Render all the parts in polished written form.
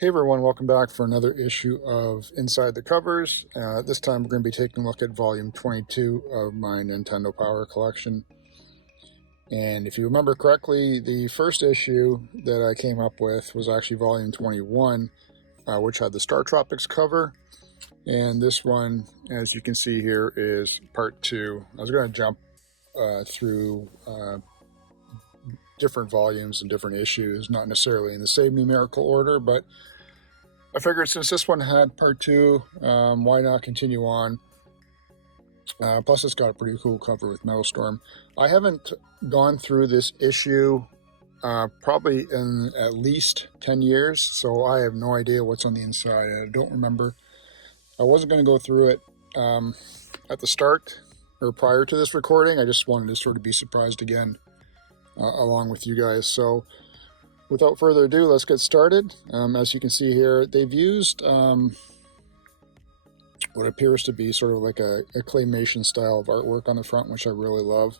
Hey everyone, welcome back for another issue of Inside the Covers. This time we're going to be taking a look at volume 22 of my Nintendo Power collection. And if you remember correctly, the first issue that I came up with was actually volume 21, which had the Startropics cover. And this one, as you can see here, is part 2. I was going to jump through different volumes and different issues, not necessarily in the same numerical order, but I figured since this one had part 2, why not continue on? Plus it's got a pretty cool cover with Metal Storm. I haven't gone through this issue probably in at least 10 years, so I have no idea what's on the inside. I don't remember. I wasn't going to go through it at the start or prior to this recording. I just wanted to sort of be surprised again along with you guys. So without further ado, let's get started. As you can see here, they've used what appears to be sort of like a claymation style of artwork on the front, which I really love.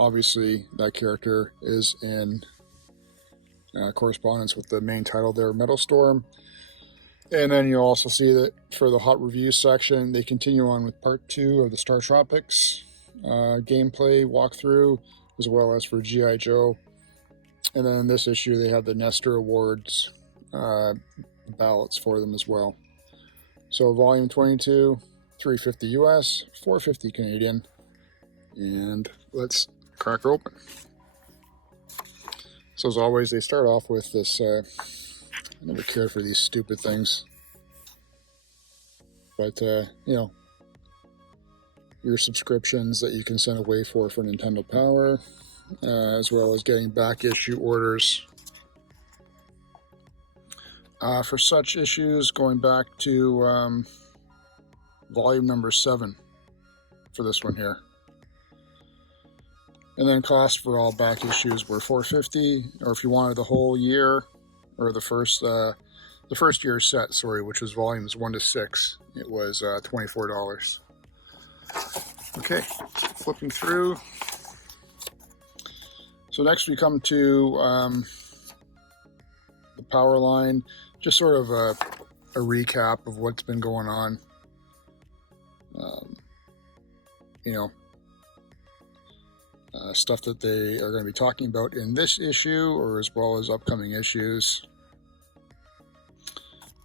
Obviously, that character is in correspondence with the main title there, Metal Storm. And then you'll also see that for the hot review section, they continue on with part 2 of the Startropics gameplay walkthrough, as well as for G.I. Joe. And then in this issue, they have the Nestor Awards ballots for them as well. So volume 22, $350 US, $450 Canadian, and let's crack her open. So as always, they start off with this, I never cared for these stupid things, but you know, your subscriptions that you can send away for Nintendo Power, as well as getting back issue orders for such issues going back to volume number 7 for this one here. And then cost for all back issues were $450, or if you wanted the whole year, or the first year set, sorry, which was volumes 1 to 6, it was $24. Okay, flipping through. So next we come to the power line, just sort of a recap of what's been going on. You know, stuff that they are going to be talking about in this issue, or as well as upcoming issues.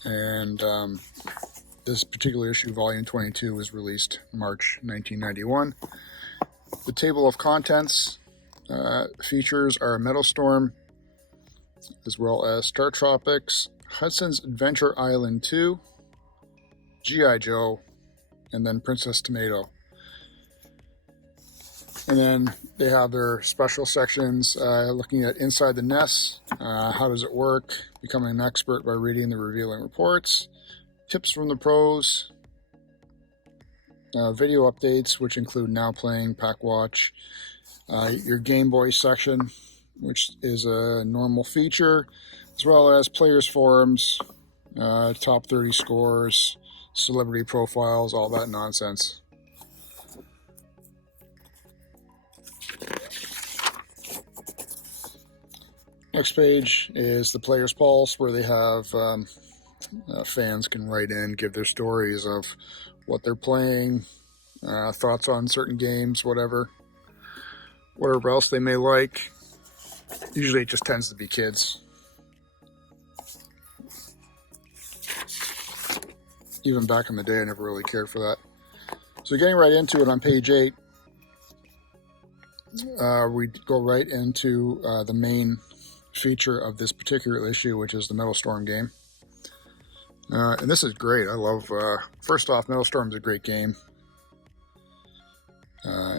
And this particular issue, volume 22, was released March 1991. The table of contents features are Metal Storm, as well as Startropics, Hudson's Ventura Island 2, G.I. Joe, and then Princess Tomato. And then they have their special sections looking at Inside the Nes, how does it work, becoming an expert by reading the revealing reports, tips from the pros, video updates, which include Now Playing, Pack Watch, your Game Boy section, which is a normal feature, as well as players forums, top 30 scores, celebrity profiles, all that nonsense. Next page is the Player's Pulse, where they have fans can write in, give their stories of what they're playing, thoughts on certain games, whatever else they may like. Usually it just tends to be kids. Even back in the day, I never really cared for that. So getting right into it on page 8, we go right into the main feature of this particular issue, which is the Metal Storm game. And this is great. I love, first off, Metal Storm is a great game.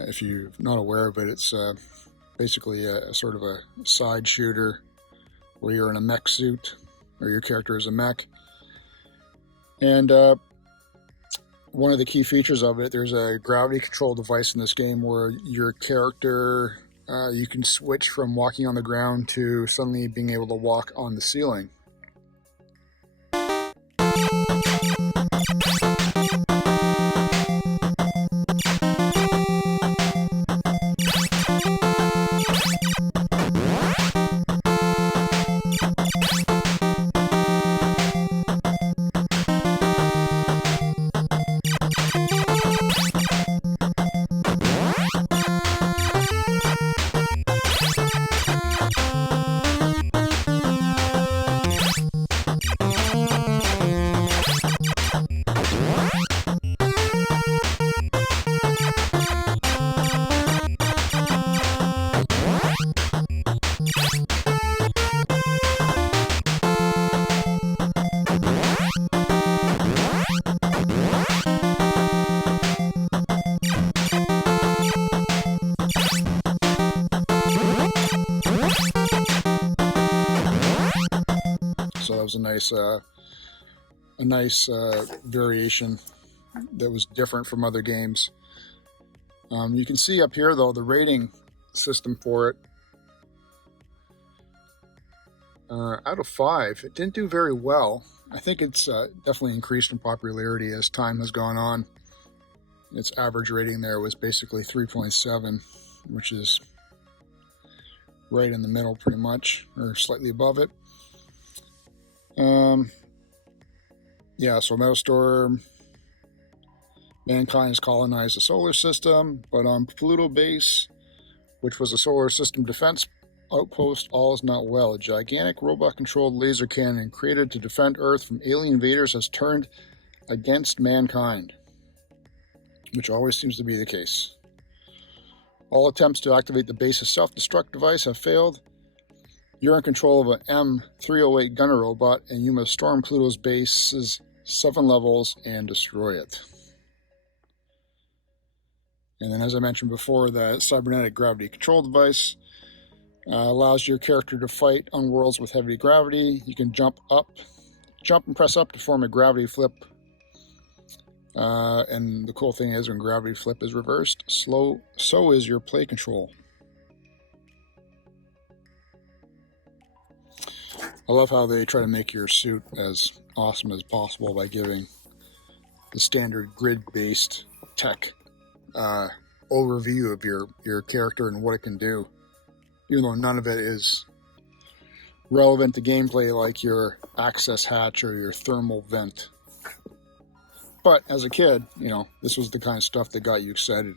If you're not aware of it, it's basically a sort of a side shooter where you're in a mech suit, or your character is a mech. And one of the key features of it, there's a gravity control device in this game where your character, you can switch from walking on the ground to suddenly being able to walk on the ceiling. was a nice variation that was different from other games. You can see up here though the rating system for it. Out of 5, it didn't do very well. I think it's definitely increased in popularity as time has gone on. Its average rating there was basically 3.7, which is right in the middle pretty much, or slightly above it. Yeah, so Metastorm, mankind has colonized the solar system, but on Pluto base, which was a solar system defense outpost, all is not well. A gigantic robot-controlled laser cannon created to defend Earth from alien invaders has turned against mankind, which always seems to be the case. All attempts to activate the base's self-destruct device have failed. You're in control of an M308 gunner robot, and you must storm Pluto's base's 7 levels and destroy it. And then, as I mentioned before, the cybernetic gravity control device allows your character to fight on worlds with heavy gravity. You can jump and press up to form a gravity flip. And the cool thing is, when gravity flip is reversed, so is your play control. I love how they try to make your suit as awesome as possible by giving the standard grid-based tech overview of your character and what it can do, even though none of it is relevant to gameplay like your access hatch or your thermal vent. But as a kid, you know, this was the kind of stuff that got you excited.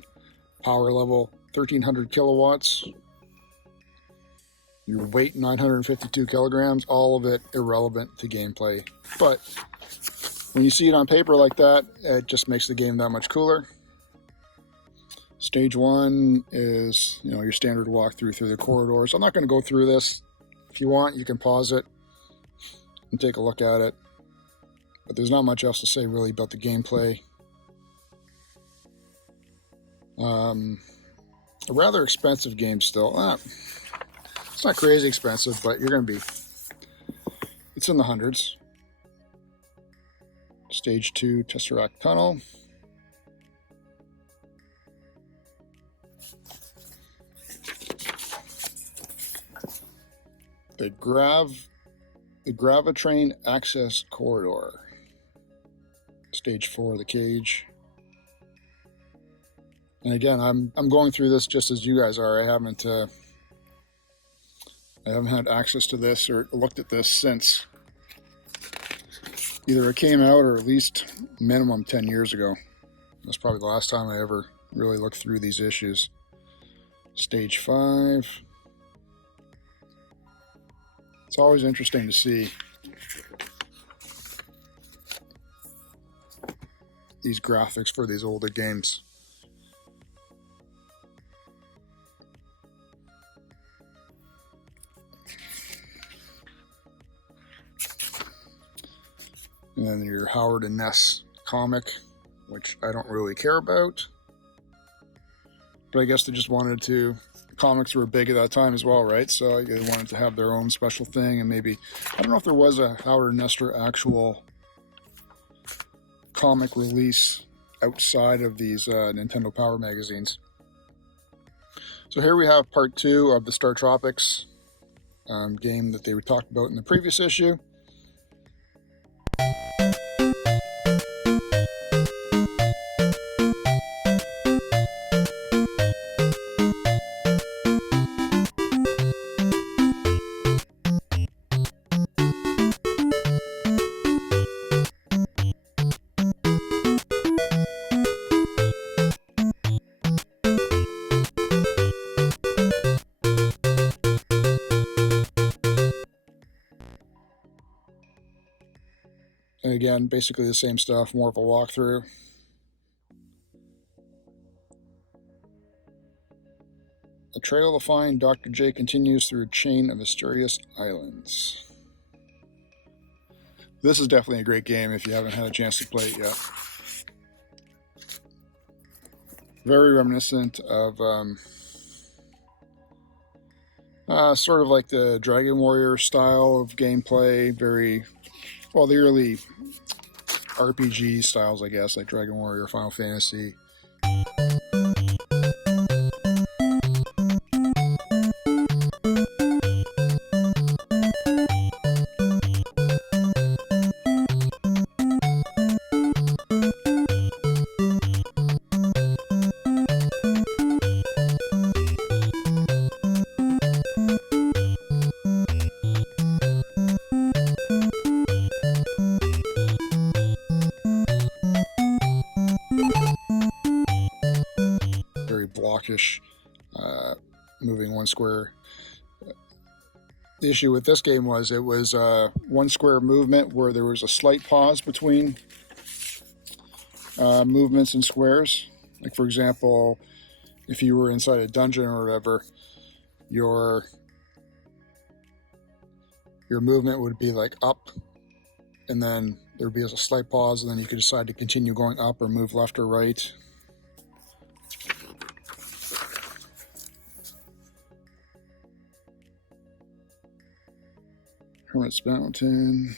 Power level 1300 kilowatts, your weight 952 kilograms, all of it irrelevant to gameplay. But when you see it on paper like that, it just makes the game that much cooler. Stage 1 is, you know, your standard walkthrough through the corridors. I'm not going to go through this. If you want, you can pause it and take a look at it. But there's not much else to say really about the gameplay. A rather expensive game still. It's not crazy expensive, but you're going to be... It's in the hundreds. Stage 2, Tesseract Tunnel. The Gravitrain Access Corridor. Stage 4, the cage. And again, I'm going through this just as you guys are. I haven't had access to this or looked at this since either it came out or at least minimum 10 years ago. That's probably the last time I ever really looked through these issues. Stage 5. It's always interesting to see these graphics for these older games. And then your Howard and Nes comic, which I don't really care about. But I guess they just wanted to... Comics were big at that time as well, right? So they wanted to have their own special thing, and maybe... I don't know if there was a Howard and Nestor actual comic release outside of these Nintendo Power magazines. So here we have part 2 of the Startropics game that they talked about in the previous issue. And again, basically the same stuff, more of a walkthrough. The trail to find Dr. J continues through a chain of mysterious islands. This is definitely a great game if you haven't had a chance to play it yet. Very reminiscent of Sort of like the Dragon Warrior style of gameplay, very, well, the early RPG styles, I guess, like Dragon Warrior, Final Fantasy. Blockish, moving one square. The issue with this game was it was one square movement where there was a slight pause between movements and squares. Like, for example, if you were inside a dungeon or whatever, your movement would be like up, and then there would be a slight pause, and then you could decide to continue going up or move left or right. Hermit's Mountain.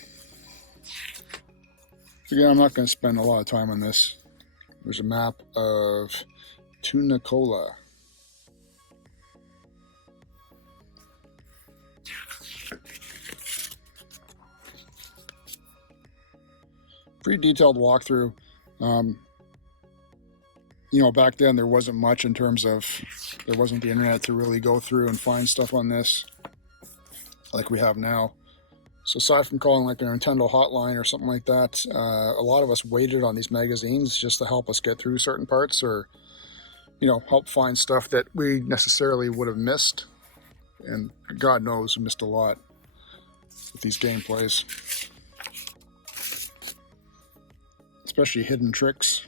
Again, I'm not going to spend a lot of time on this. There's a map of Tunicola. Pretty detailed walkthrough. Back then there wasn't much in terms of, there wasn't the internet to really go through and find stuff on this like we have now. So aside from calling like a Nintendo hotline or something like that, a lot of us waited on these magazines just to help us get through certain parts, or, help find stuff that we necessarily would have missed. And God knows we missed a lot with these gameplays. Especially hidden tricks.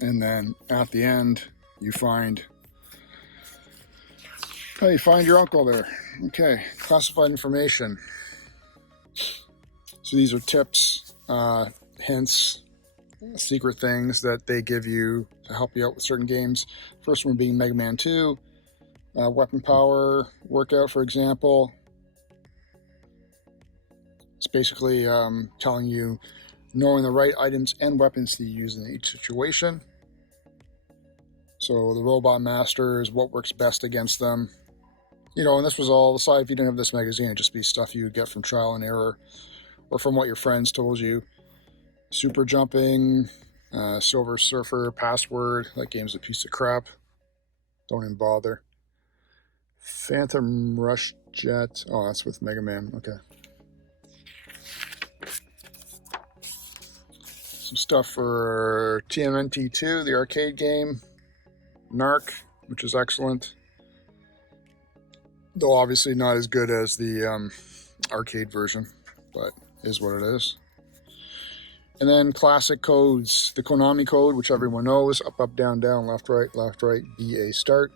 And then at the end, you find your uncle there. Okay, classified information. So these are tips, hints, secret things that they give you to help you out with certain games. First one being Mega Man 2, weapon power workout, for example. It's basically telling you knowing the right items and weapons to use in each situation. So the Robot Masters, what works best against them. And this was all, aside if you didn't have this magazine, it'd just be stuff you would get from trial and error or from what your friends told you. Super Jumping, Silver Surfer, Password, that game's a piece of crap. Don't even bother. Phantom Rush Jet, oh, that's with Mega Man, okay. Some stuff for TMNT 2, the arcade game. Narc, which is excellent, though obviously not as good as the arcade version, but is what it is. And then classic codes, the Konami code, which everyone knows, up, up, down, down, left, right, BA start.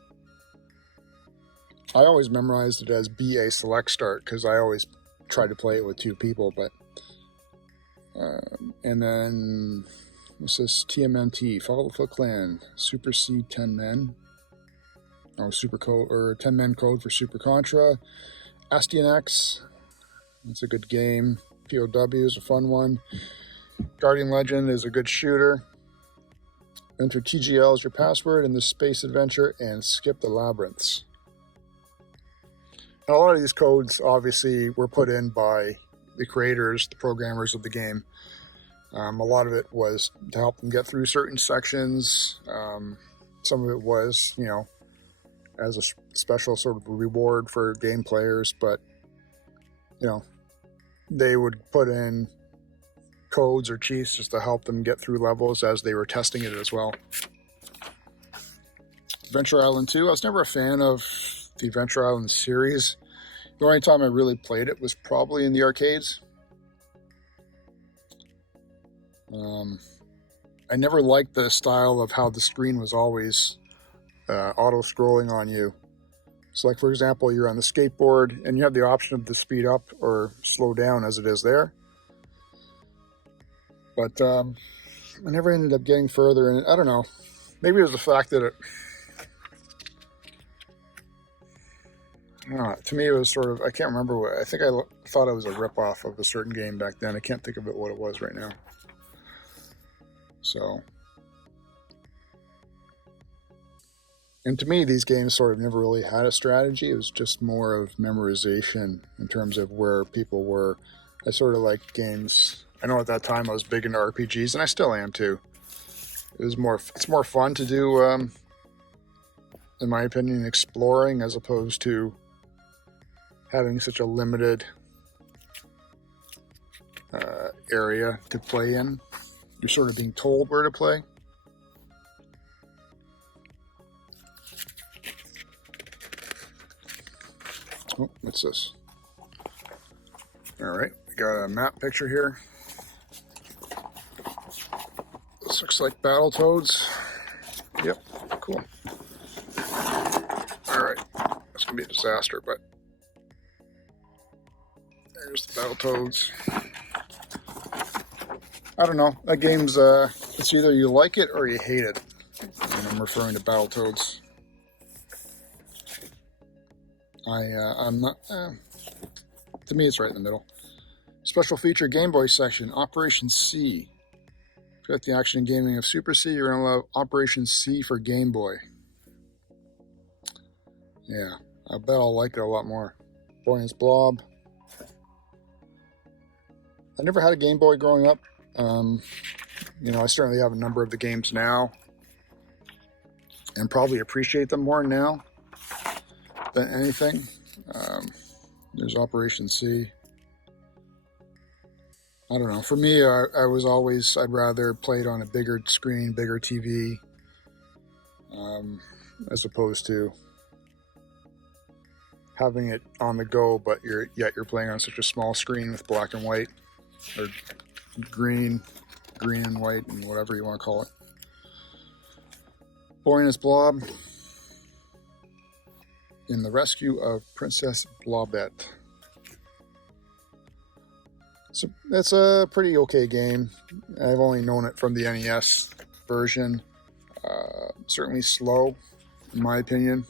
I always memorized it as BA select start because I always tried to play it with two people, but and then what's this? TMNT, Follow the Foot Clan, Supersede 10 Men. Oh, Super Code, or 10 Men Code for Super Contra. SDNX, that's a good game. POW is a fun one. Guardian Legend is a good shooter. Enter TGL as your password in the Space Adventure and skip the labyrinths. Now, a lot of these codes obviously were put in by the creators, the programmers of the game. A lot of it was to help them get through certain sections. Some of it was, as a special sort of reward for game players, but, they would put in codes or cheats just to help them get through levels as they were testing it as well. Ventura Island 2, I was never a fan of the Ventura Island series. The only time I really played it was probably in the arcades. I never liked the style of how the screen was always auto-scrolling on you. So like, for example, you're on the skateboard and you have the option to speed up or slow down as it is there. But I never ended up getting further in it. I don't know. Maybe it was the fact that it, to me it was sort of, I can't remember what, I think I thought it was a ripoff of a certain game back then. I can't think of it what it was right now. So, and to me, these games sort of never really had a strategy. It was just more of memorization in terms of where people were. I sort of like games. I know at that time I was big into RPGs, and I still am too. It's more fun to do, in my opinion, exploring as opposed to having such a limited area to play in. You're sort of being told where to play. Oh, what's this? All right, we got a map picture here. This looks like Battletoads. Yep, cool. All right, that's gonna be a disaster, but there's the Battletoads. I don't know. That game's, it's either you like it or you hate it. And I'm referring to Battletoads. I'm not, to me it's right in the middle. Special feature Game Boy section, Operation C. If you like the action and gaming of Super C, you're going to love Operation C for Game Boy. Yeah, I bet I'll like it a lot more. Boy and his Blob. I never had a Game Boy growing up. I certainly have a number of the games now and probably appreciate them more now than anything. There's Operation C. I don't know. For me, I'd rather play it on a bigger screen, bigger TV, as opposed to having it on the go, but you're playing on such a small screen with black and white, or green and white, and whatever you want to call it. Boy and his Blob in the rescue of Princess Blobette. So it's a pretty okay game. I've only known it from the NES version. Certainly slow, in my opinion.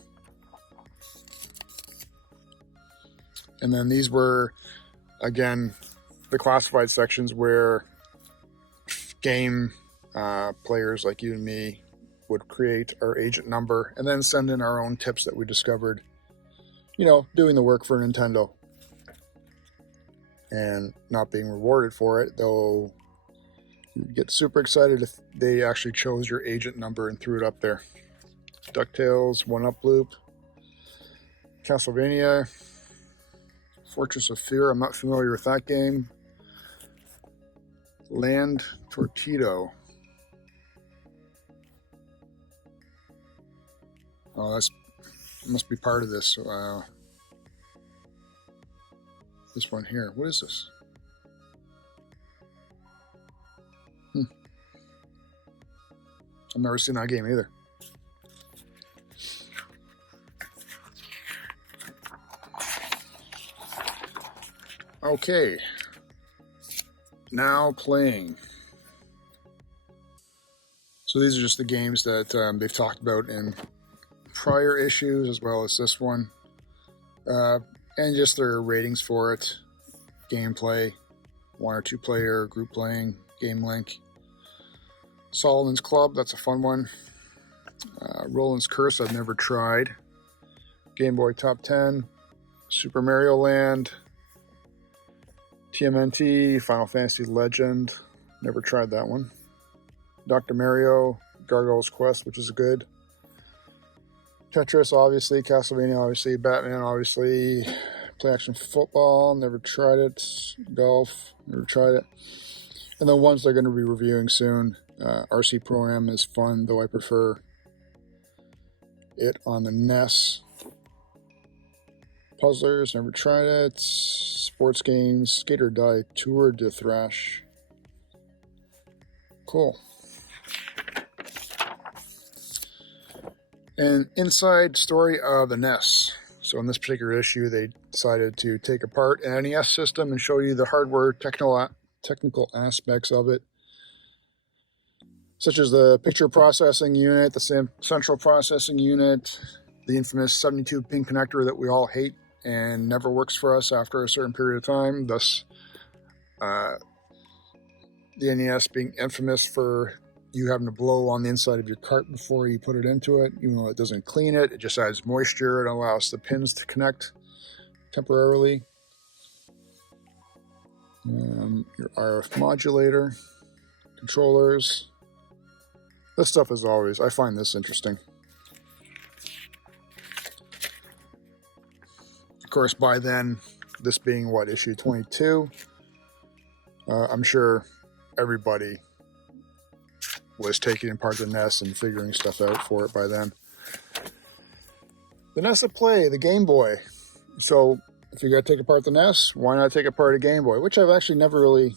And then these were, again, the classified sections where game players like you and me would create our agent number and then send in our own tips that we discovered, doing the work for Nintendo and not being rewarded for it, though you'd get super excited if they actually chose your agent number and threw it up there. DuckTales, 1-Up Loop, Castlevania, Fortress of Fear, I'm not familiar with that game. Land Torpedo. Oh, that must be part of this. This one here. What is this? I've never seen that game either. Okay. Now playing. So these are just the games that they've talked about in prior issues, as well as this one. And just their ratings for it. Gameplay, 1 or 2 player, group playing, game length. Solomon's Club, that's a fun one. Roland's Curse, I've never tried. Game Boy Top 10. Super Mario Land. TMNT, Final Fantasy Legend, never tried that one. Dr. Mario, Gargoyle's Quest, which is good. Tetris, obviously. Castlevania, obviously. Batman, obviously. Play Action Football, never tried it. Golf, never tried it. And the ones they're going to be reviewing soon. RC Pro-Am is fun, though I prefer it on the NES. Puzzlers, never tried it. Sports games, Skate or Die, Tour de Thrash. Cool. An inside story of the NES. So in this particular issue, they decided to take apart an NES system and show you the hardware technical aspects of it. such as the picture processing unit, the central processing unit, the infamous 72 pin connector that we all hate and never works for us after a certain period of time, thus the NES being infamous for you having to blow on the inside of your cart before you put it into it. Even though it doesn't clean it, it just adds moisture and allows the pins to connect temporarily. Your RF modulator, controllers. This stuff is always, I find this interesting. Of course, by then, this being what, issue 22, I'm sure everybody was taking apart the NES and figuring stuff out for it by then. The NES at Play, the Game Boy. So if you got to take apart the NES, why not take apart a Game Boy? Which I've actually never really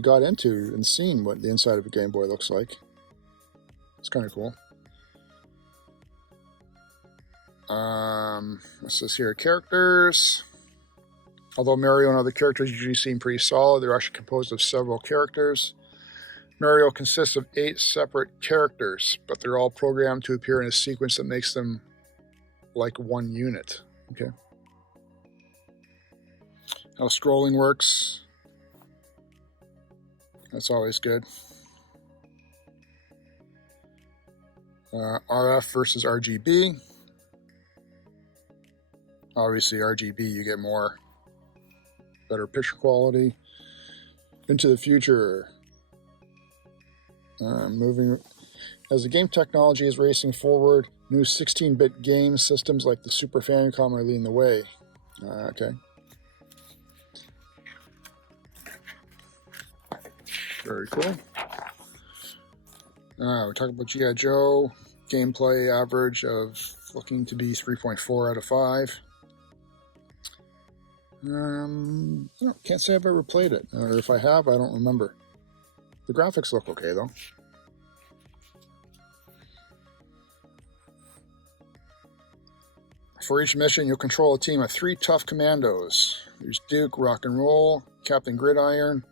got into and seen what the inside of a Game Boy looks like. It's kind of cool. What's this here? Characters. Although Mario and other characters usually seem pretty solid, they're actually composed of several characters. Mario consists of 8 separate characters, but they're all programmed to appear in a sequence that makes them like one unit. Okay. How scrolling works. That's always good. RF versus RGB. Obviously, RGB, you get better picture quality. Into the future. Moving as the game technology is racing forward, new 16-bit game systems like the Super Famicom are leading the way. Okay. Very cool. We're talking about G.I. Joe. Gameplay average of looking to be 3.4 out of 5. Can't say I've ever played it, or if I have, I don't remember. The graphics look okay though. For each mission, you'll control a team of 3 tough commandos. There's Duke, Rock and Roll, Captain Gridiron,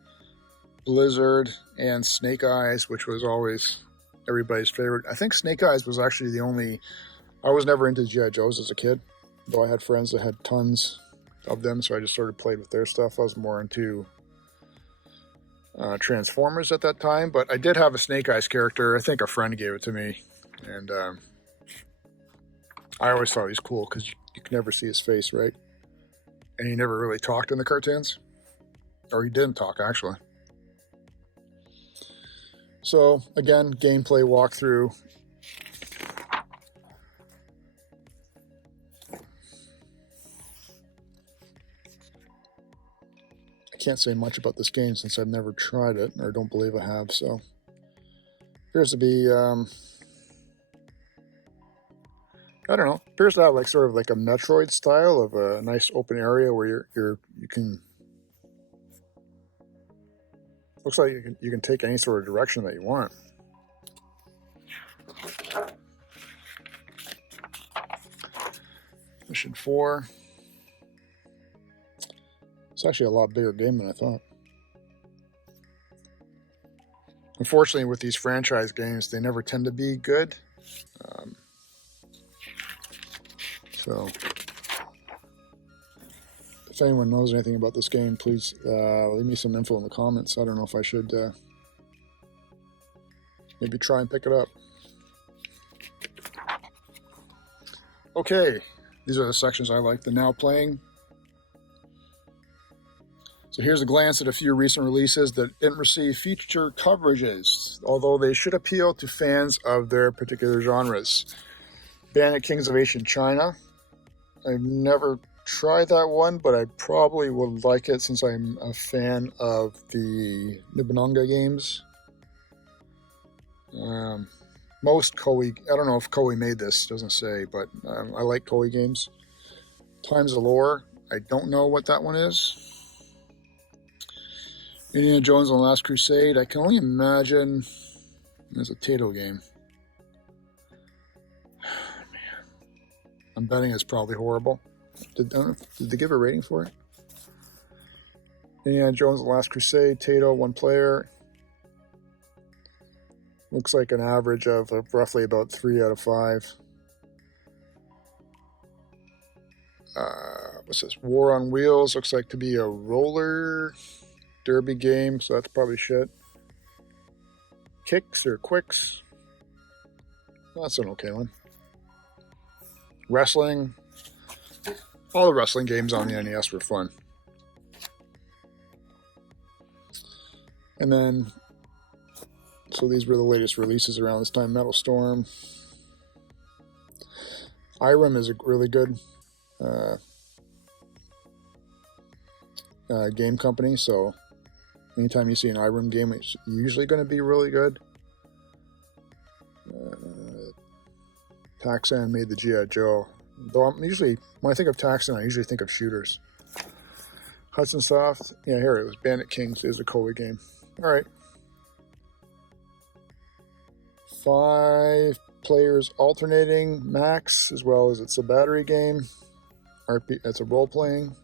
Blizzard, and Snake Eyes, which was always everybody's favorite. I think Snake Eyes was actually the only... I was never into G.I. Joes as a kid, though I had friends that had tons of them, so I just sort of played with their stuff. I was more into Transformers at that time, but I did have a Snake Eyes character. I think a friend gave it to me, and I always thought he was cool because you can never see his face, right? And he never really talked in the cartoons, or he didn't talk actually. So again, gameplay walkthrough. I can't say much about this game since I've never tried it, or don't believe I have, so appears to be I don't know, appears to have like sort of like a Metroid style of a nice open area where you can, looks like you can take any sort of direction that you want. Mission 4. It's actually a lot bigger game than I thought. Unfortunately, with these franchise games, they never tend to be good. So, if anyone knows anything about this game, please leave me some info in the comments. I don't know if I should maybe try and pick it up. Okay, these are the sections I like. The Now Playing. So here's a glance at a few recent releases that didn't receive feature coverages, although they should appeal to fans of their particular genres. Bandit Kings of Ancient China. I've never tried that one, but I probably would like it since I'm a fan of the Nobunaga games. Most Koei, I don't know if Koei made this, doesn't say, but I like Koei games. Times of Lore, I don't know what that one is. Indiana Jones and the Last Crusade, I can only imagine there's a Taito game. I'm betting it's probably horrible. Did they give a rating for it? Indiana Jones and the Last Crusade, Taito, 1 player. Looks like an average of roughly about 3 out of 5. What's this? War on Wheels. Looks like to be a roller derby game, so that's probably shit. Kicks or Quicks. That's an okay one. Wrestling. All the wrestling games on the NES were fun. And then, so these were the latest releases around this time. Metal Storm. Irem is a really good game company, so anytime you see an Irem game, it's usually going to be really good. Taxan made the G.I. Joe. Though I'm usually, when I think of Taxan, I usually think of shooters. Hudson Soft. Yeah, here it was. Bandit Kings is a Koei game. All right. 5 players alternating max, as well as it's a battery game. It's a role-playing.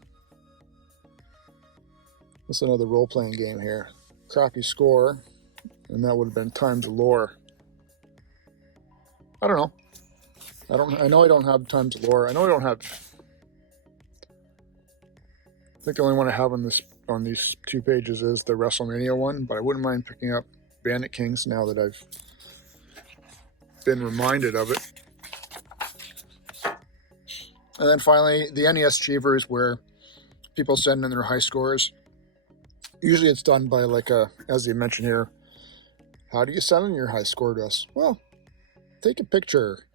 What's another role-playing game here? Crappy score, and that would have been Times of Lore. I don't know. I know I don't have Times of Lore. I know I don't have. I think the only one I have on these 2 pages is the WrestleMania one, but I wouldn't mind picking up Bandit Kings now that I've been reminded of it. And then finally, the NES Achievers, where people send in their high scores. Usually it's done by as you mentioned here, how do you send in your high score to us? Well, take a picture.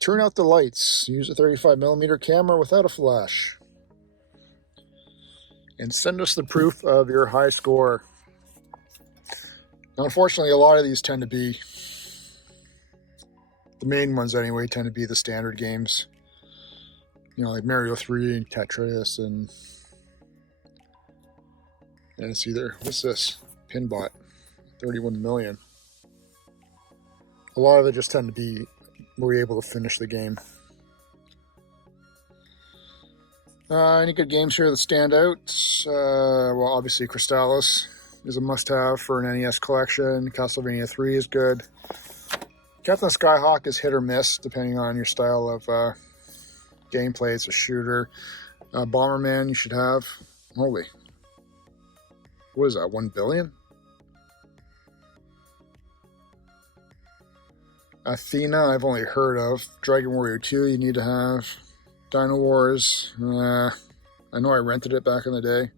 Turn out the lights. Use a 35mm camera without a flash. And send us the proof of your high score. Now, unfortunately, a lot of these tend to be, the main ones anyway, tend to be the standard games. You know, like Mario 3 and Tetris and it's either, what's this? Pinbot. 31 million. A lot of it just tend to be, were we able to finish the game? Any good games here that stand out? Well, obviously Crystallis is a must-have for an NES collection. Castlevania 3 is good. Captain Skyhawk is hit or miss, depending on your style of gameplay. It's a shooter. Bomberman you should have. Holy. What is that, 1 billion? Athena, I've only heard of. Dragon Warrior 2, you need to have. Dino Wars, I know I rented it back in the day.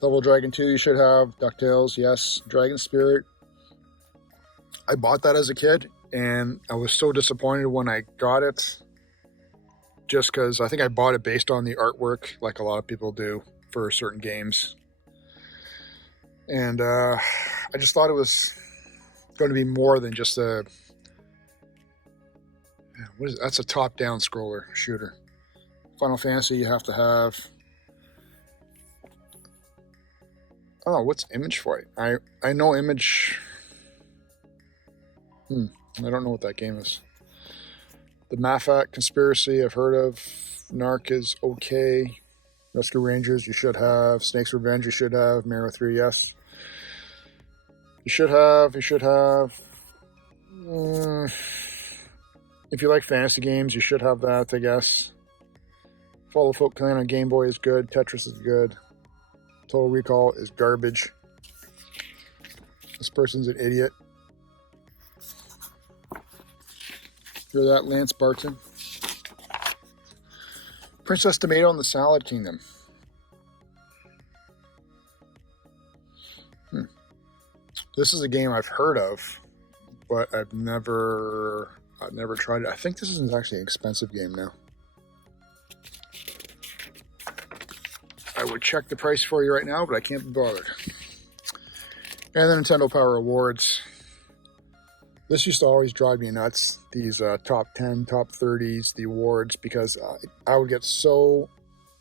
Double Dragon 2, you should have. DuckTales, yes. Dragon Spirit. I bought that as a kid, and I was so disappointed when I got it. Just because I think I bought it based on the artwork, like a lot of people do for certain games. And I just thought it was going to be more than just a... That's a top-down scroller shooter. Final Fantasy, you have to have... Oh, what's Image Fight? I know Image... I don't know what that game is. The Mafat Conspiracy, I've heard of. Narc is okay. Rescue Rangers, you should have. Snake's Revenge, you should have. Mario 3, yes. You should have. If you like fantasy games, you should have that, I guess. Follow Folk Clan on Game Boy is good. Tetris is good. Total Recall is garbage. This person's an idiot. Hear that, Lance Barton? Princess Tomato and the Salad Kingdom. This is a game I've heard of, but I've never tried it. I think this is actually an expensive game now. I would check the price for you right now, but I can't be bothered. And the Nintendo Power Awards. This used to always drive me nuts, these top 10, top 30s, the awards, because I would get so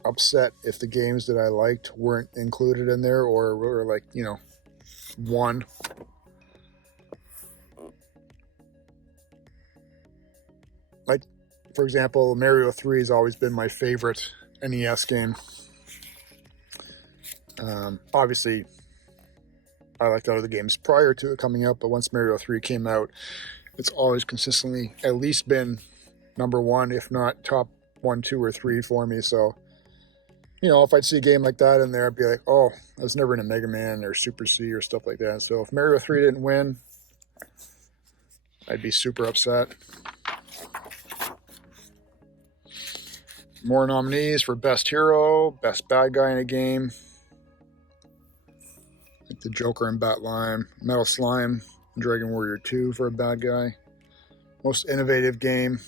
upset if the games that I liked weren't included in there or were like, won. Like, for example, Mario 3 has always been my favorite NES game. Obviously, I liked out of the games prior to it coming out, but once Mario 3 came out, it's always consistently at least been number one, if not top 1, 2, or 3 for me. So, you know, if I'd see a game like that in there, I'd be like, oh, I was never in a Mega Man or Super C or stuff like that. So if Mario 3 didn't win, I'd be super upset. More nominees for Best Hero, Best Bad Guy in a Game. Like the Joker and Batlime, Metal Slime, Dragon Warrior 2 for a bad guy. Most Innovative Game.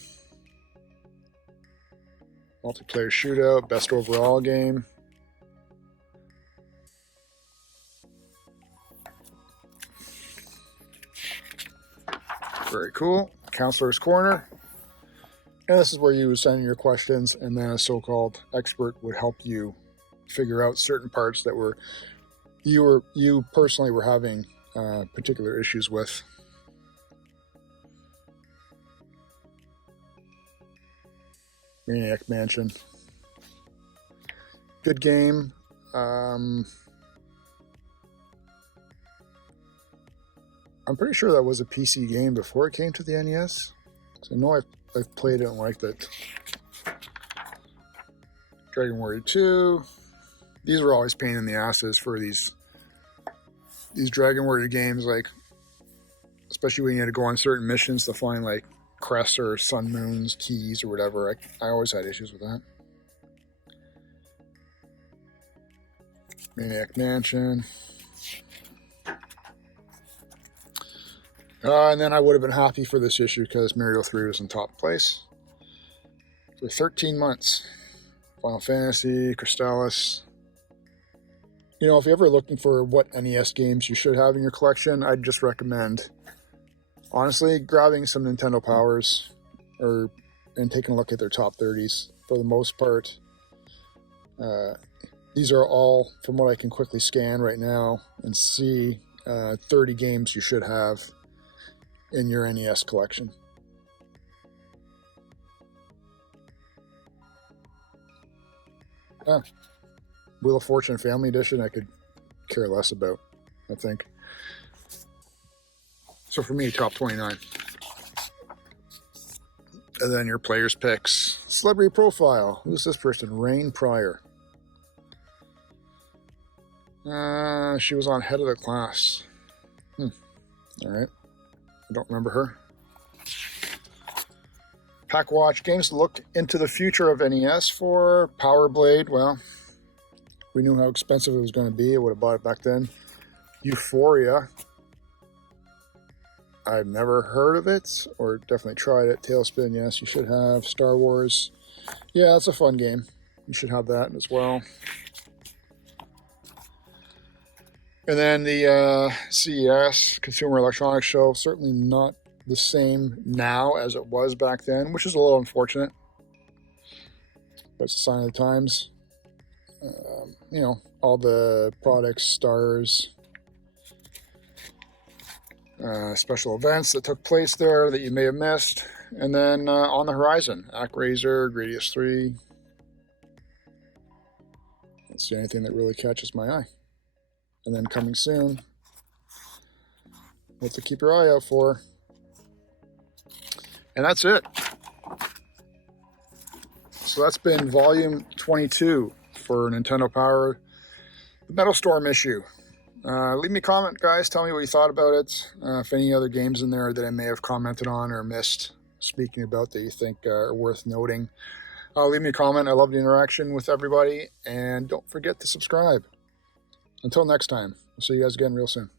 Multiplayer Shootout, Best Overall Game. Very cool. Counselor's Corner. And this is where you would send in your questions, and then a so-called expert would help you figure out certain parts that you personally were having particular issues with. Maniac Mansion. Good game. I'm pretty sure that was a PC game before it came to the NES. So I know I've played it and liked it. Dragon Warrior 2. These were always pain in the asses for these Dragon Warrior games, like especially when you had to go on certain missions to find like crests or sun moons, keys or whatever. I always had issues with that. Maniac Mansion. And then I would have been happy for this issue because Mario 3 was in top place for 13 months. Final Fantasy, Crystallis. You know, if you're ever looking for what NES games you should have in your collection, I'd just recommend, honestly, grabbing some Nintendo Powers and taking a look at their top 30s. For the most part, these are all, from what I can quickly scan right now and see, 30 games you should have in your NES collection. Wheel of Fortune Family Edition, I could care less about, I think. So for me, top 29. And then your players' picks. Celebrity Profile. Who's this person? Rain Pryor. She was on Head of the Class. All right. I don't remember her. Pack Watch. Games to look into the future of NES for. Power Blade. Well, we knew how expensive it was going to be. I would have bought it back then. Euphoria. I've never heard of it, or definitely tried it. Tailspin, yes, you should have. Star Wars. Yeah, it's a fun game. You should have that as well. And then the CES, Consumer Electronics Show, certainly not the same now as it was back then, which is a little unfortunate. But it's a sign of the times. You know, all the products, stars, special events that took place there that you may have missed. And then on the horizon, ActRaiser, Gradius 3. Don't see anything that really catches my eye. And then coming soon, what to keep your eye out for. And that's it. So that's been volume 22 for Nintendo Power, the Metal Storm issue. Leave me a comment, guys. Tell me what you thought about it. If any other games in there that I may have commented on or missed speaking about that you think are worth noting. Leave me a comment. I love the interaction with everybody. And don't forget to subscribe. Until next time, we'll see you guys again real soon.